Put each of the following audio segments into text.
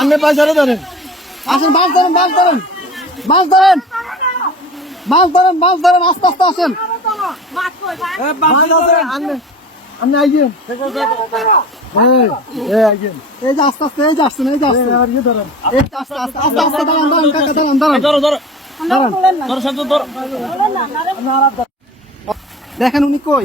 আপনি ধরে ধরেন আসেন মাছ ধরেন মাছ ধরেন মাছ ধরেন মাছ ধরেন মাছ ধরেন আস্তে আস্তে আসেন আপনি আইজেন এই আস্তে আস্তে আস্তে দেখেন উনি কই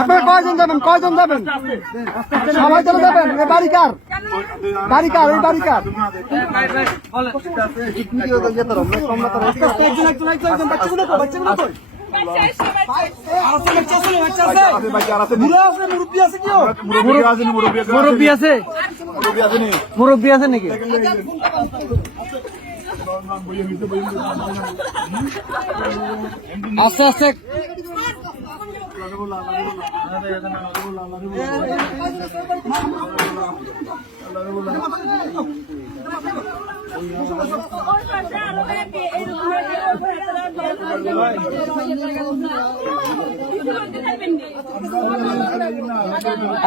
আপনি কয়জন যাবেন কয়জন যাবেন সবাই চলে যাবেন বাড়ি কার বাড়ি কার মুরব্বী আছে নাকি আস্তে আস্তে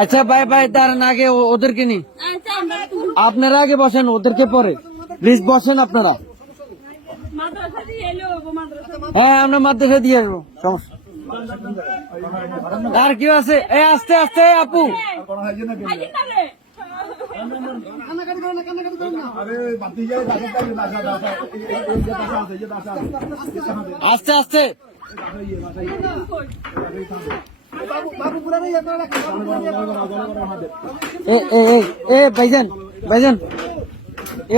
আচ্ছা ভাই ভাই তার আগে ওদেরকে নি আপনারা আগে বসেন ওদেরকে পরে প্লিজ বসেন আপনারা হ্যাঁ আমরা মাদ্রাসা দিয়ে আসবো আর কি আছে এ আস্তে আস্তে আপু আস্তে আস্তে এ ভাইজান ভাইজান এ